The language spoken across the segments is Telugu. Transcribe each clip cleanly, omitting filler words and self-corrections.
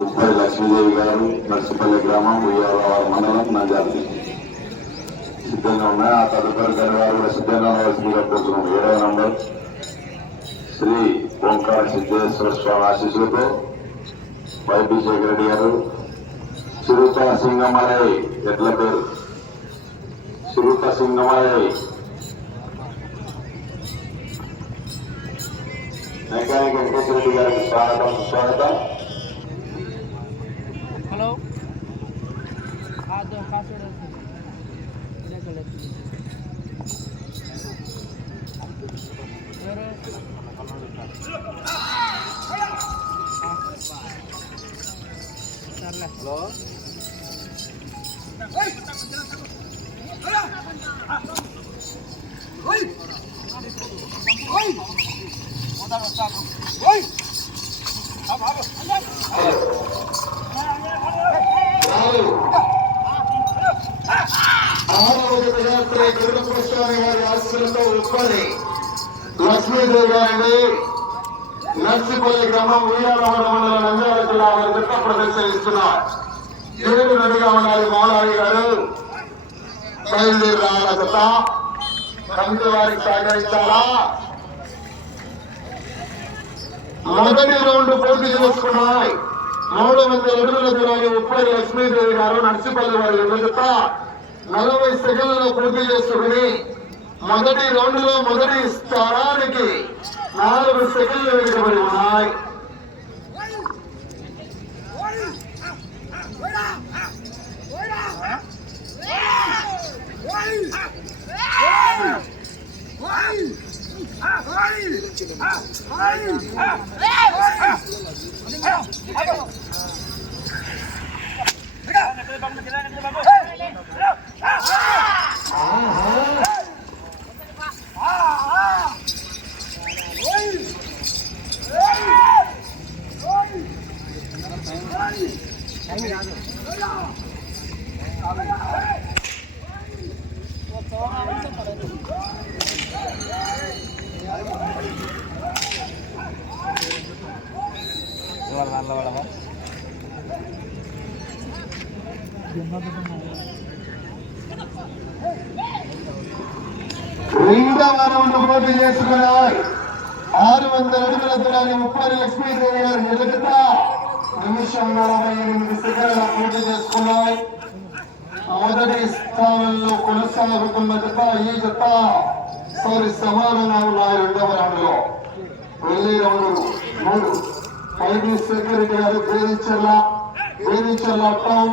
ఉప్పరి లక్ష్మీదేవి గారు నర్సిపల్లి గ్రామం ఉయ్యాలవారి మండలం నంద్యాల సిద్ధంగా ఉన్నాయి. ఆ తదుపరి గారు కూడా సిద్ధంగా ఉండవలసిందిగా కోరుతున్నాం. 7వ నంబర్ శ్రీ ఓంకార సిద్ధేశ్వర స్వామి ఆశీస్సులతో వైపీ శేఖర్ రెడ్డి గారు చిరుత సింగమలై ఎట్ల పేరు చిరుత సింగమలై మెకానిక్ వెంకటేశ్వర రెడ్డి గారికి స్వాగతం సుస్వాగతం. हेलो ఉప్పరి లక్ష్మీదేవి గారిని నర్సిపల్లి గ్రామం ఉయ్యాలవాడ మండలం నంద్యాల జిల్లా వారి జట్టు ప్రదర్శనిస్తున్నారు. 7 రెడీగా ఉండాలి. మౌలాలి గారు బయలుదేరి రావాల జత కమిటీ వారికి సహకరించాలా. మొదటి రౌండ్ పూర్తి చేసుకున్నాయి. 300 అడుగుల దూరాన్ని ఉప్పరి లక్ష్మీదేవి గారు నర్సిపల్లి వారి జత 40 సెకండ్లలో పూర్తి చేసుకుని మొదటి రౌండ్ లో మొదటి స్థానానికి 4 సెకండ్లు వెనుకబడి ఉన్నాయి. రెండవ రౌండ్ పోటీ చేసుకున్నారు. 600 అడుగుల దూరాన్ని ఉప్పరి లక్ష్మీదేవి గారు నిలుగుతా నిమిషం 48 సెకండ్ల పూర్తి చేసుకున్నాయి. మొదటి స్థానంలో కొనసాగుతున్న జత ఈ జత సమానంగా ఉన్నాయి. రెండవ రౌండ్ లో వెళ్ళి రౌండ్ 3 వైపీ శేఖర్ రెడ్డి గారు వేదించర్ల టౌన్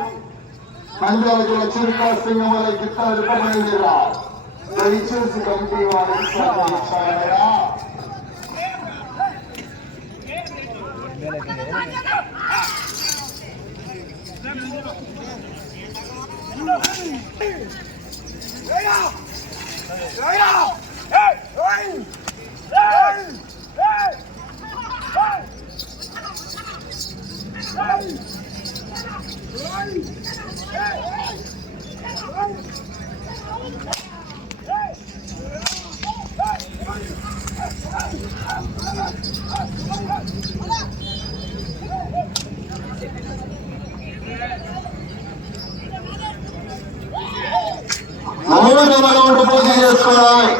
నంద్యాల జిల్లా చిరుత సింగమలై గిత్తాలు బయలుదేరా. దయచేసి కమిటీ వారికి సహకరించాలయా. పూర్తి చేసుకున్నాయి.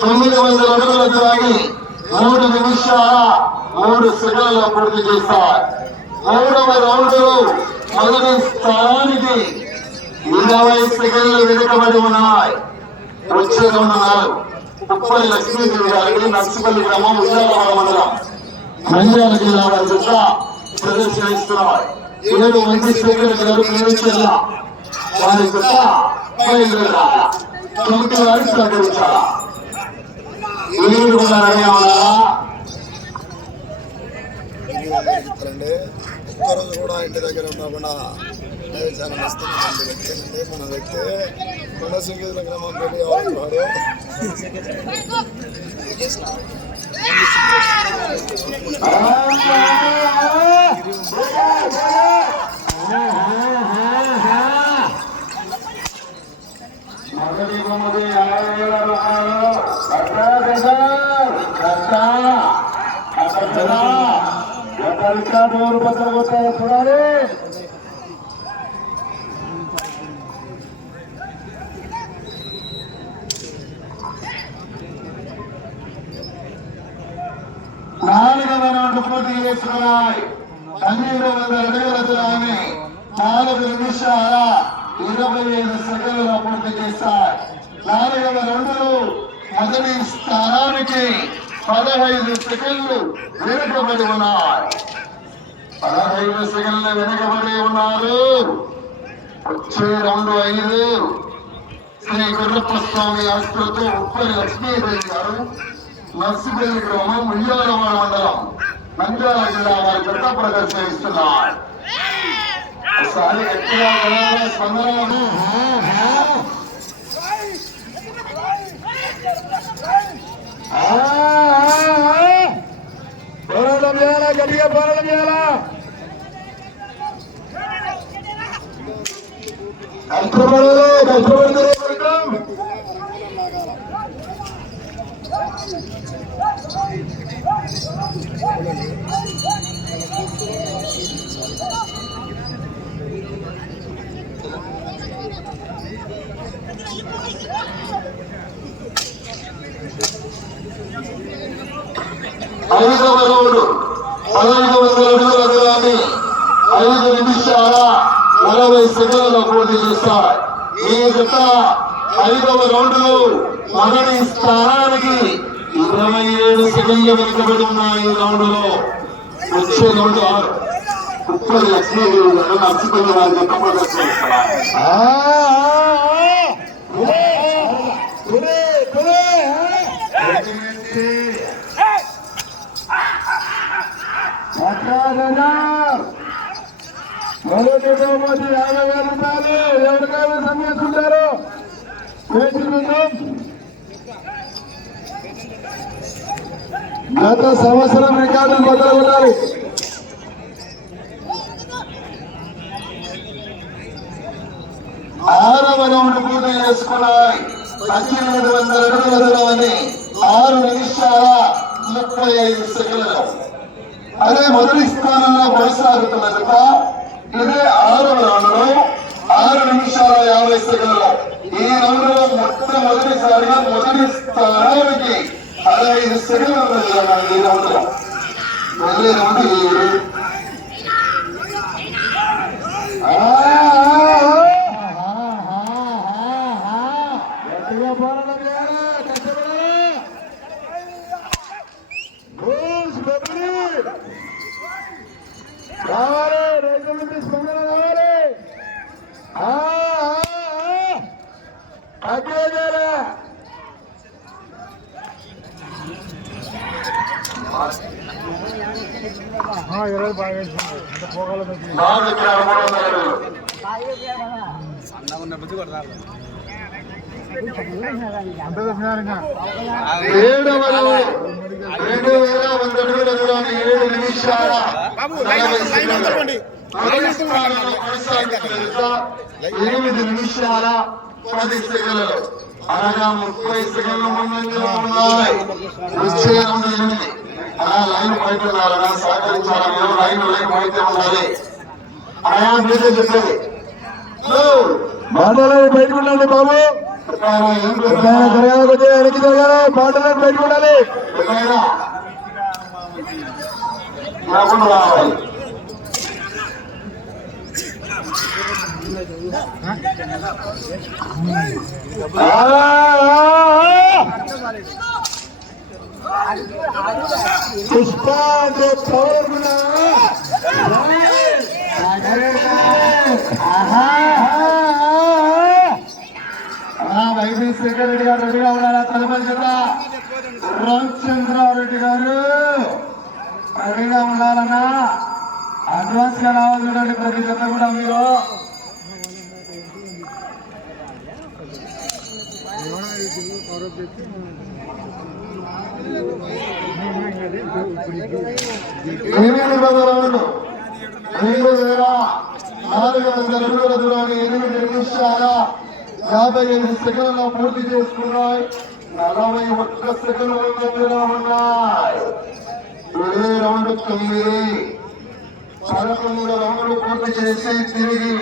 900 అడుగుల దూరాన్ని 3 నిమిషాల 3 సెకండ్ల పూర్తి చేస్తారు. 3వ రౌండ్ లో మొదటి స్థానానికి 20 సెకండ్లు వెనుకబడి ఉన్నాయి. వచ్చే రౌండ్ 4 ఉప్పరి లక్ష్మీదేవి గారికి నర్సిపల్లి గ్రామం ఉయ్యాలవాడ మండలం నంద్యాల జిల్లా వారి జత ప్రదర్శనిస్తున్నారు. 7 మంది శేఖర్ గారు ప్రేమించాల వారి జత బయలుదేరాల. కమిటీ వారికి సహకరించాలా. ఒక్కరోజు కూడా ఇంటి దగ్గర ఉండకుండా ఛానల్ ఇస్తున్న వ్యక్తి అండి. మన వ్యక్తి కొండసింగీల గ్రామం పెళ్లి వాడు మొదటి బొమ్మది 50,000 రూపాయలు. రికార్డు 1 రూపాయలు కొట్టాలి చూడాలి. నాలుగవ రౌండ్ పూర్తి చేసుకున్నాయి. 1200 అడుగుల దూరాన్ని 4 నిమిషాల 25 సెకండ్ల పూర్తి చేశాయి. నాలుగవ రౌండ్లు మొదటి స్థానానికి 15 సెకండ్లు వెనుకబడి ఉన్నాయి. 15 సెకండ్లు వెనుకబడి ఉన్నారు. వచ్చే రౌండ్ 5 శ్రీ గుర్రప్ప స్వామి ఆస్తులతో ఉప్పరి లక్ష్మీదేవి గారు, నర్సిపల్లి గ్రామం, ఉయ్యాలవాడ మండలం, నంద్యాల జిల్లా వారి పెద్ద ప్రదర్శనిస్తున్నారు. ఒకసారి గట్టిగా స్పందన. పోరాటం చేయాలా, గట్టిగా పోరాటం చేయాలా. కష్టపడదు ఐదవ రౌండ్ 1500 అడుగుల దూరాన్ని 5 నిమిషాల 40 సెకండ్ల పూర్తి చేస్తారు. ఈ జత 5వ రౌండ్ లో మొదటి స్థానానికి 27 సెకండ్లు వెనుకబడి ఉన్నాయి. ఈ రౌండ్ లో వచ్చే రౌండ్ 6 ఉప్పరి లక్ష్మీదేవి గారు, నర్సిపల్లి వారి జత ప్రదర్శనిస్తున్నారు. మొదటి బహుమతి 50,000 రూపాయలు. ఎవరికైనా సంబంధించుంటారు గత సంవత్సరం రికార్డులు బదులు ఉండాలి. ఆరవ రౌండ్ పూర్తి చేసుకున్నాయి. 1800 అడుగుల దూరాన్ని 6 నిమిషాల 35 సెకండ్లు. అదే మొదటి స్థానంలో కొనసాగుతున్న జత ఇదే 6వ రౌండ్ లో 6 నిమిషాల 50 సెకండ్లు. ఈ రౌండ్ లో మొట్టమొదటిసారిగా మొదటి స్థానానికి 15 సెకండ్లు ఉన్నది. ఈ రౌండ్ లో వెళ్ళే రౌండ్ 7. గట్టిగా పోరాటం చేయాలి, కష్టపడాలి. రావాలి, రైతుల నుండి స్పందన రావాలి. అగ్గేదేలా నిమిషాల 8 నిమిషాల 10 సెకండ్లు, అనగా 30 సెకండ్లు ముందంజలో ఉన్నాయి. వచ్చే రౌండ్ 8. లైన్ బయట ఉండాలన్నా సహకరించాలి. లైన్ బయట ఉండాలి. ఆయా మీద చెప్పేది మాటలని బయటకు ఉండాలి బాబు. వెనక్కి తిరగాలి. మాటలని బయటకు ఉండాలి. రావాలి. పుష్పాంజలి వైవి శేఖర్ రెడ్డి గారు రెడీగా ఉండాలి. తదుపరి జత రామచంద్రారెడ్డి గారు రెడీగా ఉండాలన్నా. అడ్వాన్స్ గా రావాలి చూడండి ప్రతి జత కూడా. మీరు దూరాన్ని 8 నిమిషాల 55 సెకండ్ల పూర్తి చేసుకున్నాయి. 41 సెకండ్లు ఉన్నాయి. రౌండ్ 9. 11 రౌండ్లు పూర్తి చేసి తిరిగి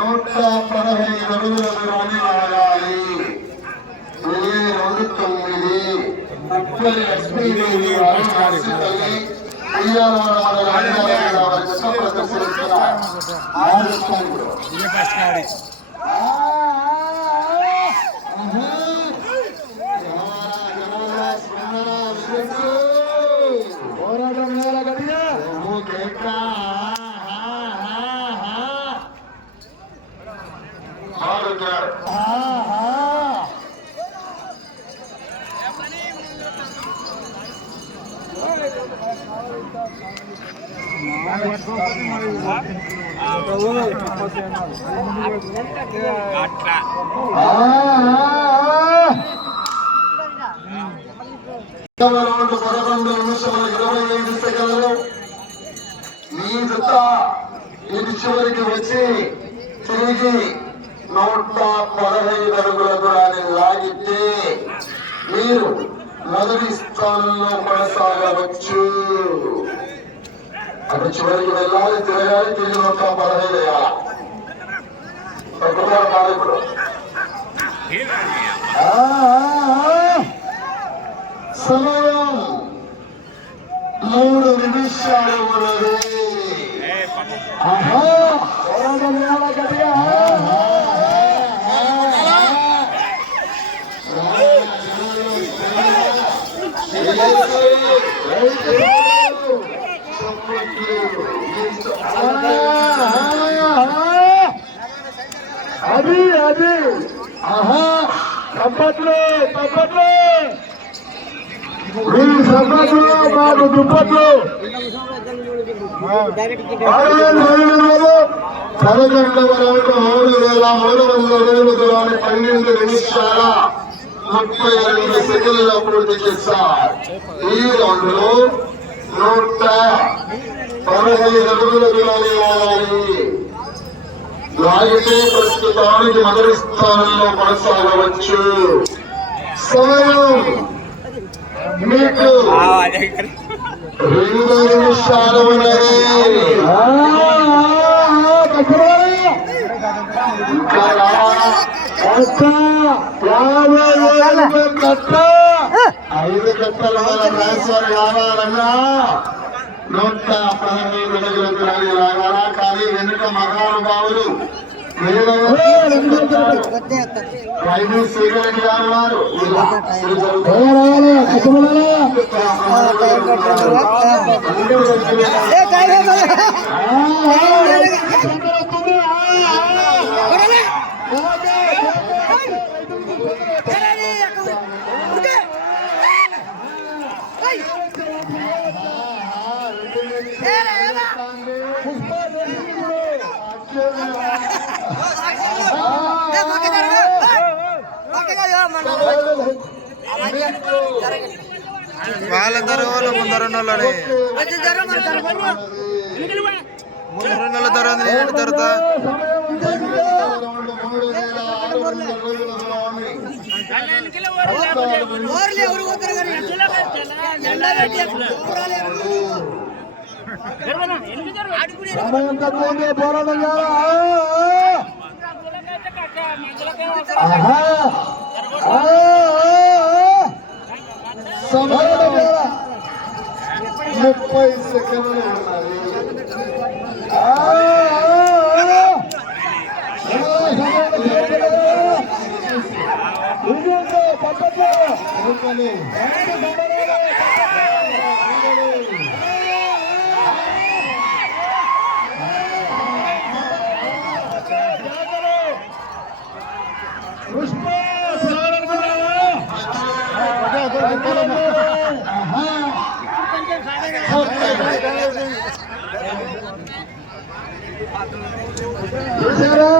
115 అడుగుల దూరాన్ని లాగాలి. 9 లక్ష్మీదేవి వారి నర్సిపల్లి పోరాటం గడియా రౌండ్ 11 నిమిషముల 25 సెకండ్లు. మీ జత ఇది చివరికి వచ్చి తిరిగి 115 అడుగుల దూరాన్ని లాగితే మీరు మొదటి స్థానంలో కొనసాగవచ్చు. అటు చివరికి వెళ్ళాలి, తిరగాలి, తిరిగి 115 వేయాలి. ఇప్పుడు సమయం 3 నిమిషాలు ఉన్నది. అది తప్పట్లు మాకు దుప్పట్లు 12 నిమిషాల 35 సెకండ్ల పూర్తి చేశారు. ఈ రౌండ్ లో 115 అడుగుల దూరాన్ని లాగాలి. లాగితే ప్రస్తుతానికి మొదటి స్థానంలో కొనసాగవచ్చు. సమయం మీకు 2 నిమిషాలు ఉన్నది. ఇంకా 5 గంటల ట్రాన్స్ఫర్ కావాలన్నా 115 అడుగుల దూరాన్ని లాగాలా. కానీ వెనుక మహానుభావులు శ్రీకరణ్ గారు ఉన్నారు. వాళ్ళందరూ వాళ్ళు ముందరున్న వాళ్ళని జరుగుతా సమయం 30 సెకండ్లు ఉన్నది. చూసారా?